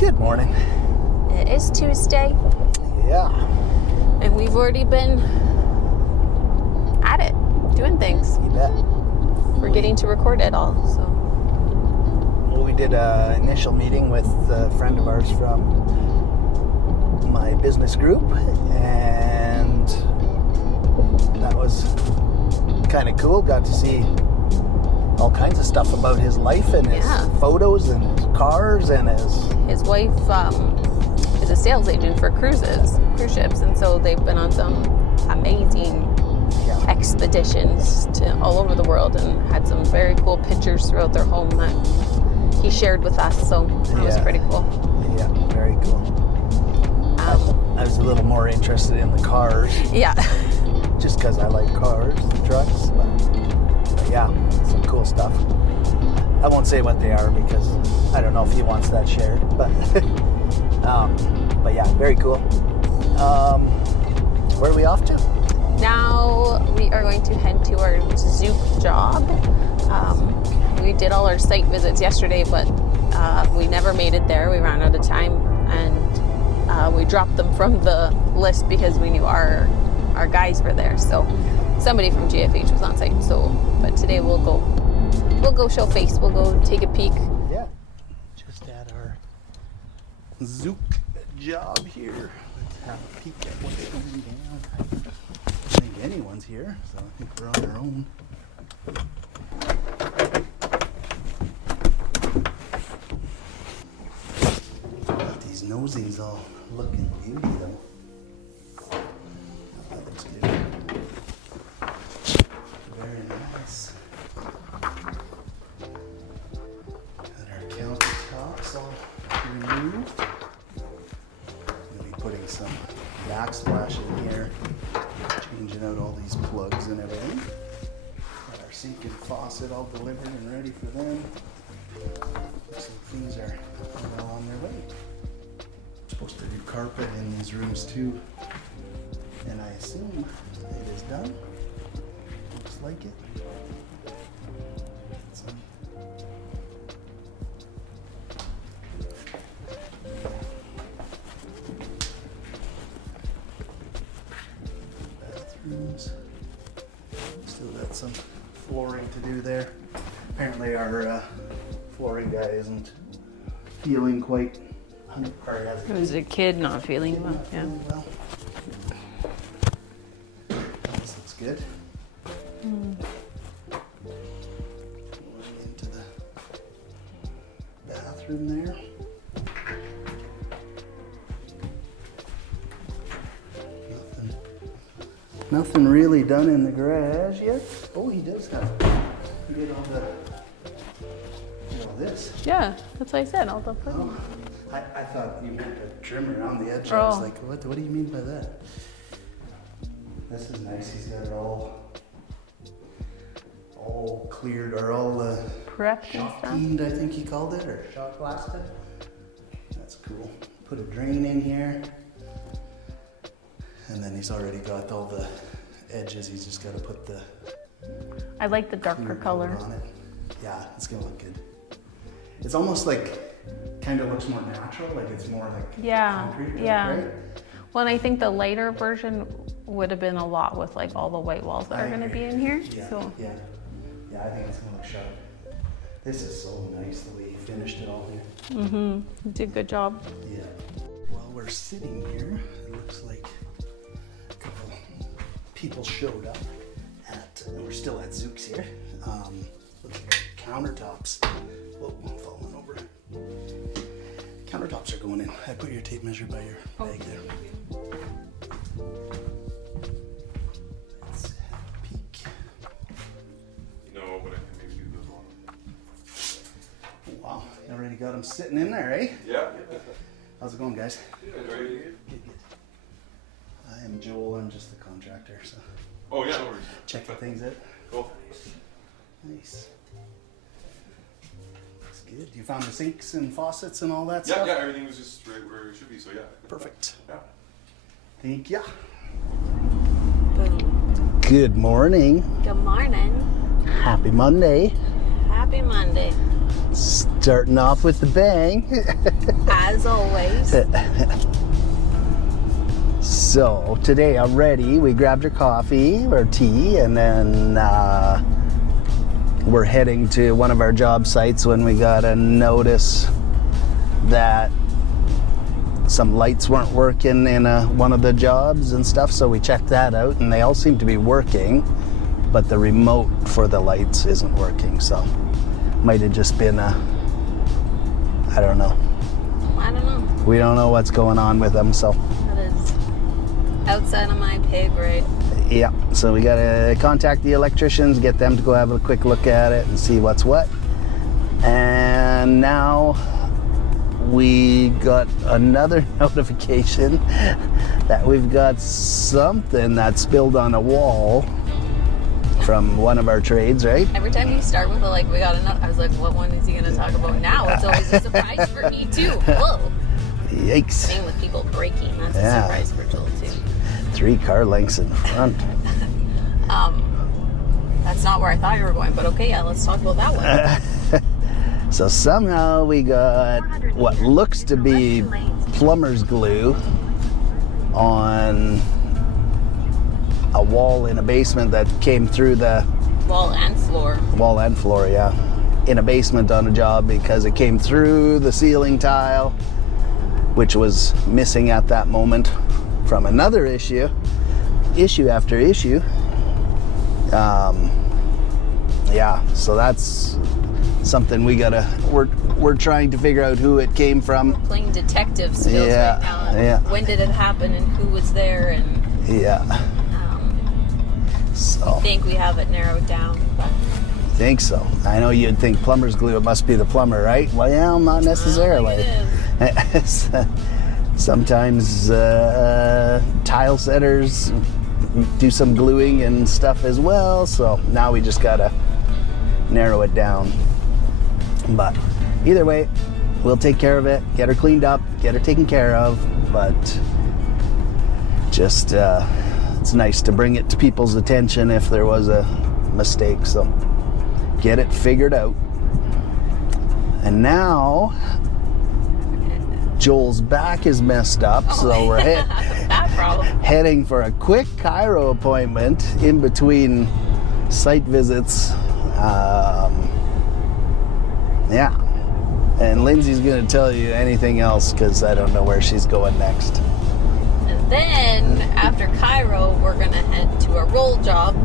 Good morning. It is Tuesday, Yeah. and we've already been at it, doing things. You bet. We're getting to record it all, so. Well, we did an initial meeting with a friend of ours from my business group, and that was kind of cool. Got to see all kinds of stuff about his life and his photos and his cars and his wife is a sales agent for cruise ships, and so they've been on some amazing expeditions to all over the world and had some very cool pictures throughout their home that he shared with us, so that was pretty cool. Yeah, very cool. I was a little more interested in the cars. Yeah. Just because I like cars and trucks, but yeah, some cool stuff. I won't say what they are because I don't know if he wants that shared, but yeah, very cool. Where are we off to? Now we are going to head to our Zook job. We did all our site visits yesterday, but we never made it there. We ran out of time, and we dropped them from the list because we knew our guys were there. So somebody from JFH was on site. But today we'll go show face. We'll go take a peek. Yeah, just at our Zook job here. Let's have a peek at what's going down. I don't think anyone's here, so I think we're on our own. These nosings all looking beauty though. That looks good. Very nice. Got our countertops all removed. Gonna be putting some backsplash in here, changing out all these plugs and everything. Got our sink and faucet all delivered and ready for them. Looks like things are well on their way. Supposed to do carpet in these rooms too, and I assume it is done. Looks like it. Bathrooms. Still got some flooring to do there. Apparently our flooring guy isn't feeling quite. It was a kid not feeling well. Yeah. Well. This looks good. Going into the bathroom there. Nothing really done in the garage yet. Oh, he does have. He did all this. Yeah, that's what I said. All the Oh. I thought you meant a trim around the edge. I was like, what do you mean by that? This is nice. He's got it all cleared, or all prepped and shot stuff. cleaned, I think he called it, or shot blasted. That's cool. Put a drain in here. And then he's already got all the edges. He's just got to put the... I like the darker color. On it. Yeah, it's going to look good. It's almost like... kind of looks more natural, like it's more like concrete, right? Well, and I think the lighter version would have been a lot with like all the white walls that are going to be in here. Yeah, so. yeah, I think it's going to look sharp. This is so nice the way you finished it all here. Mm-hmm. You did a good job. Yeah. While we're sitting here, it looks like a couple people showed up we're still at Zook's here. Looks like countertops. Whoa, I'm falling over. Countertops are going in. I put your tape measure by your bag there. Let's have a peek. No, but I can maybe do this one. Wow, you already got them sitting in there, eh? Yeah. How's it going, guys? Good. Good. I am Joel. I'm just the contractor, so Oh yeah, no worries. checking things out. Cool. Nice. Good. You found the sinks and faucets and all that stuff? Yeah, everything was just right where it should be, so yeah. Perfect. Yeah. Thank ya. Boom. Good morning. Good morning. Happy Monday. Happy Monday. Starting off with the bang. As always. So today already we grabbed our coffee or tea, and then we're heading to one of our job sites when we got a notice that some lights weren't working in one of the jobs and stuff. So we checked that out, and they all seem to be working, but the remote for the lights isn't working. So might have just been I don't know. I don't know. We don't know what's going on with them. So That is outside of my pay grade. yeah, so we gotta contact the electricians, get them to go have a quick look at it and see what's what. And now we got another notification that we've got something that spilled on a wall from one of our trades, right? Every time you start with we got another, I was like, what one is he going to talk about now? It's always a surprise for me too. Whoa. Yikes. Same with people breaking. That's Yeah. a surprise for Joel too. 3 car lengths in front. That's not where I thought you were going, but okay, yeah, let's talk about that one. So somehow we got what looks to be plumber's glue on a wall in a basement that came through the Wall and floor. yeah, in a basement on a job, because it came through the ceiling tile, which was missing at that moment from another issue after issue. Yeah, so that's something we're trying to figure out who it came from. Playing detective skills right now. Yeah. When did it happen and who was there, and Yeah. So I think we have it narrowed down. But think so. I know you'd think plumber's glue, it must be the plumber, right? Well, not necessarily. It is. Sometimes tile setters do some gluing and stuff as well, so now we just gotta narrow it down. But either way, we'll take care of it, get her cleaned up, get her taken care of, but just it's nice to bring it to people's attention if there was a mistake, so get it figured out. And now Joel's back is messed up, so we're that problem. heading for a quick chiro appointment in between site visits. Yeah, and Lindsay's gonna tell you anything else because I don't know where she's going next. And then after Cairo, we're gonna head to a roll job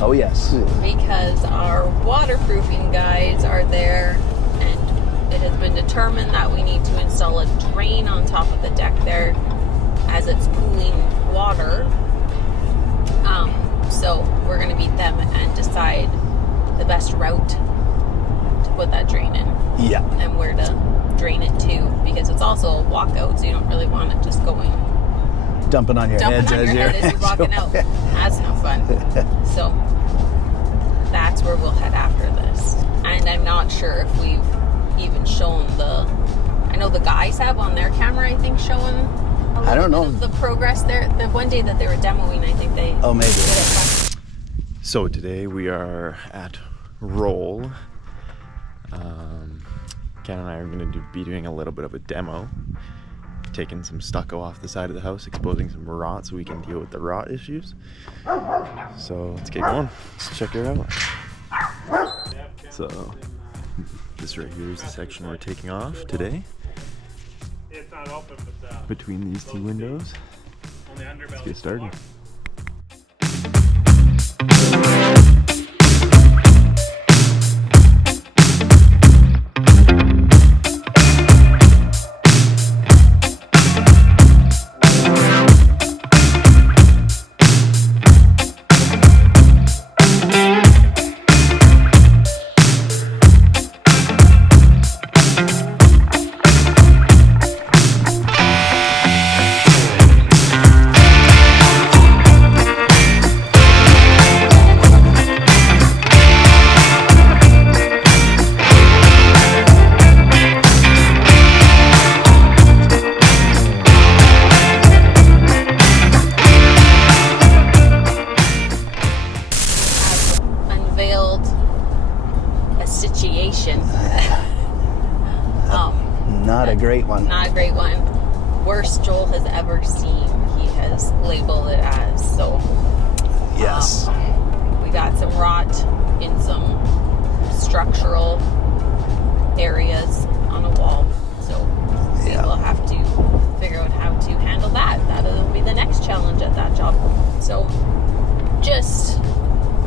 Oh yes, because our waterproofing guys are there, and it has been determined that we need to install a drain on top of the deck there as it's pooling water. So we're gonna meet them and decide the best route to put that drain in yeah, and where to drain it to, because it's also a walkout, so you don't really want it just going dumping on your head as you're walking out. That's no fun. So that's where we'll head after this. And I'm not sure if we've even shown I know the guys have on their camera, I think, showing a little I don't know. bit of the progress there. The one day that they were demoing, I think they Oh, maybe. did it. So today we are at Roll. Ken and I are going to be doing a little bit of a demo, taking some stucco off the side of the house, exposing some rot so we can deal with the rot issues. So let's get going. Let's check it out. So this right here is the section we're taking off today. It's not open, but Between these two windows. on the underbelly. Let's get started. initiation. Not a great one. Not a great one. Worst Joel has ever seen, he has labeled it as. So Yes. we got some rot in some structural areas on a wall. So we Yeah. will have to figure out how to handle that. That'll be the next challenge at that job. So just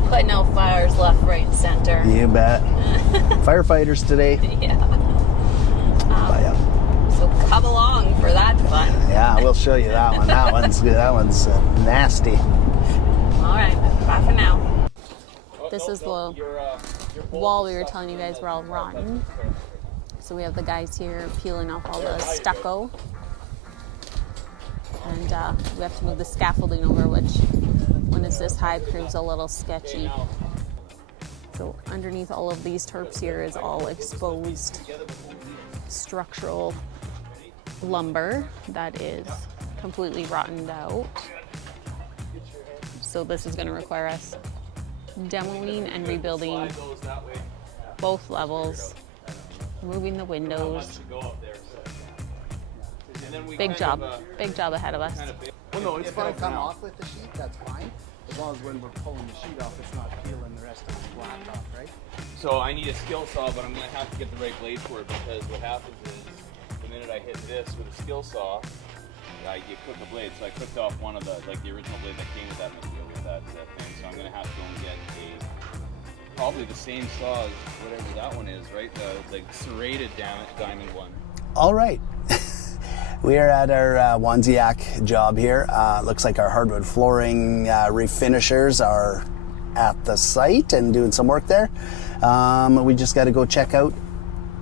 putting out fires left, right, and center. You bet. Firefighters today. Yeah. But yeah. So come along for that fun. Yeah, we'll show you that one. That one's nasty. All right, bye for now. This is the wall we were telling you guys were all rotten. So we have the guys here peeling off all the stucco. And we have to move the scaffolding over, which when it's this high proves a little sketchy. So underneath all of these turps here is all exposed structural lumber that is completely rotted out. So this is going to require us demoing and rebuilding both levels, moving the windows. Big job ahead of us. Well, no, it's fine. Come off with the sheet, that's fine. As long as when we're pulling the sheet off, it's not peeling the rest of the black off, right? So I need a skill saw, but I'm gonna have to get the right blade for it, because what happens is the minute I hit this with a skill saw, you cook the blade. So I cooked off one of the original blade that came with that material with that thing. So I'm gonna have to go and get probably the same saw as whatever that one is, right? The serrated diamond one. All right. We are at our Wanziak job here. Looks like our hardwood flooring refinishers are at the site and doing some work there. We just got to go check out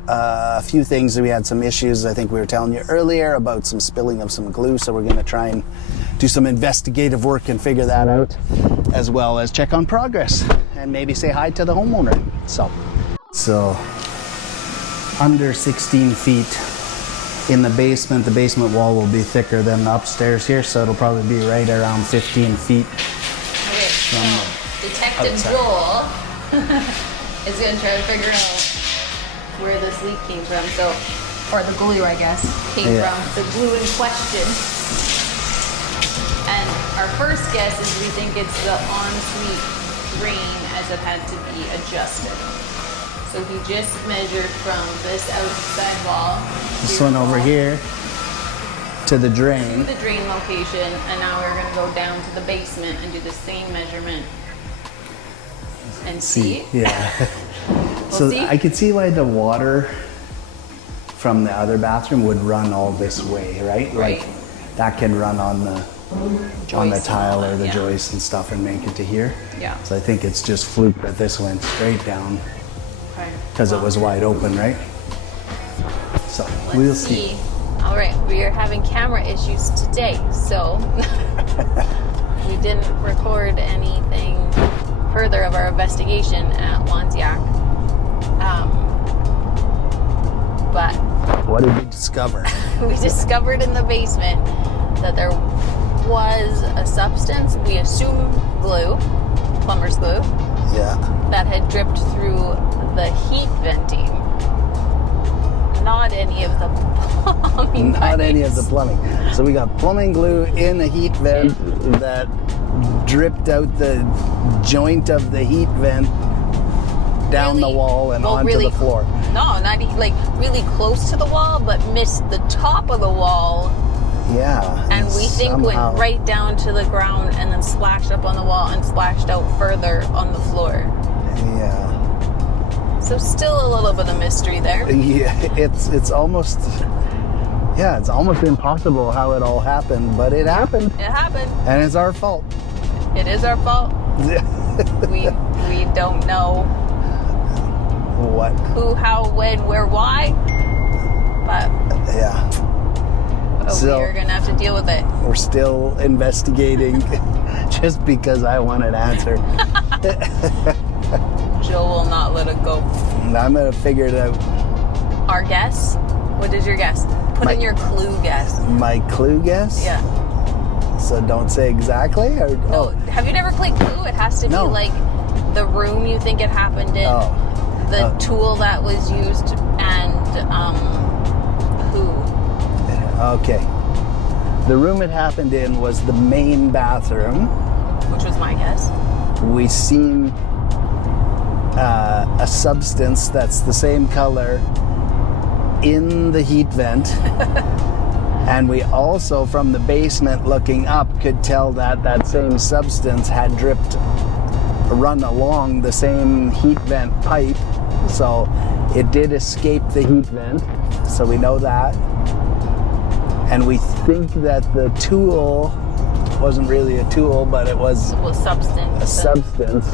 a few things. We had some issues, I think we were telling you earlier, about some spilling of some glue, so we're going to try and do some investigative work and figure that out, as well as check on progress and maybe say hi to the homeowner. So under 16 feet in the basement. The basement wall will be thicker than the upstairs here, so it'll probably be right around 15 feet. Okay, From so Detective outside. Joel is going to try to figure out where this leak came from. So, or the glue, I guess, came Yeah. from. The glue in question. And our first guess is we think it's the ensuite drain as it had to be adjusted. So he just measured from this outside wall. This one over here to the To drain. the drain location, and now we're going to go down to the basement and do the same measurement and see. Yeah. So see. I could see why the water from the other bathroom would run all this way, right? Right. Like that can run on the Joist tile and all or the that, yeah. joist and stuff and make it to here. Yeah. So I think it's just fluke that this went straight down Okay. because it was wide open, right? So Let's we'll see. All right, we are having camera issues today, so we didn't record anything further of our investigation at Wanziak. But What did we discover? we discovered in the basement that there was a substance, we assume glue, plumber's glue, Yeah. that had dripped through the heat venting. Not any of the plumbing Not any of the pipes. plumbing. So we got plumbing glue in the heat vent that dripped out the joint of the heat vent down the Really- wall and well, onto really- the floor. No, not like really close to the wall, but missed the top of the wall, Yeah. and we think somehow- went right down to the ground and then splashed up on the wall and splashed out further on the floor. Yeah. So still a little bit of mystery there. Yeah. It's almost. Yeah, it's almost impossible how it all happened, but it happened, It happened. and it's our fault. It is our fault. We don't know What? who, how, when, where, why, but Yeah. we So- are gonna have to deal with it. We're still investigating, just because I want an answer. Joe will not let it go. And I'm gonna figure it out. Our guess? What is your guess? Put in My- your clue guess. My clue guess? Yeah. So don't say exactly? Or, No, have you never played Clue? It has to be No. like the room you think it happened in. Oh. the tool that was used and who. Okay. The room it happened in was the main bathroom. Which was my guess. We seen a substance that's the same color in the heat vent. And we also, from the basement looking up, could tell that that same substance had run along the same heat vent pipe. So it did escape the heat vent. So we know that. And we think that the tool wasn't really a tool, but it was Substance. a substance.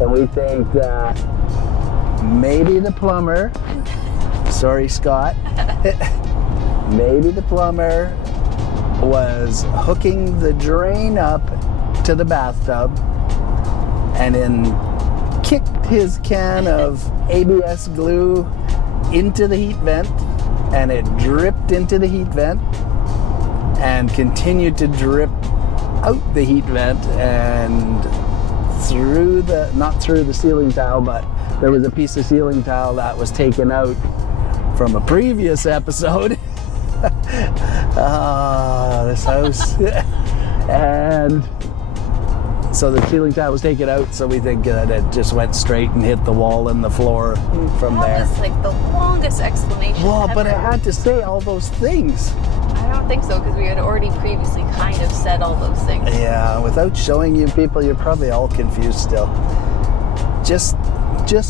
And we think that maybe the plumber, sorry Scott, maybe the plumber was hooking the drain up to the bathtub and then kicked his can of ABS glue into the heat vent, and it dripped into the heat vent and continued to drip out the heat vent and through not through the ceiling tile, but there was a piece of ceiling tile that was taken out from a previous episode. This house. And so the ceiling tile was taken out, so we think that it just went straight and hit the wall and the floor from there. That was like the longest explanation Well, ever. but it had to say all those things. I don't think so, because we had already previously kind of said all those things. Yeah, without showing you people, you're probably all confused still. Just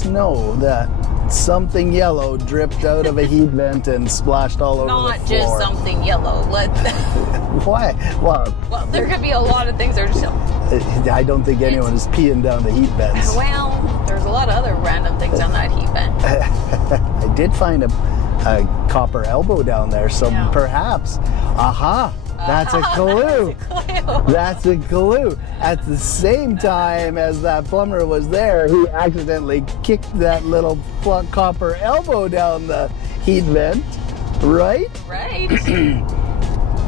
know that something yellow dripped out of a heat vent and splashed all over the floor. Not just something yellow. Why? Well, There could be a lot of things that are just. I don't think anyone is peeing down the heat vents. Well, there's a lot of other random things on that heat vent. I did find a copper elbow down there, so Yeah. perhaps, that's a clue. That's a clue. At the same time as that plumber was there, he accidentally kicked that little copper elbow down the heat vent, right? Right.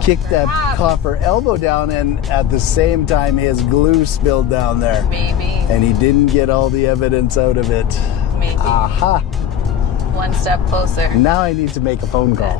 Kicked that Perhaps. copper elbow down, and at the same time his glue spilled down there. Maybe. And he didn't get all the evidence out of it. Maybe. Aha. One step closer. Now I need to make a phone call.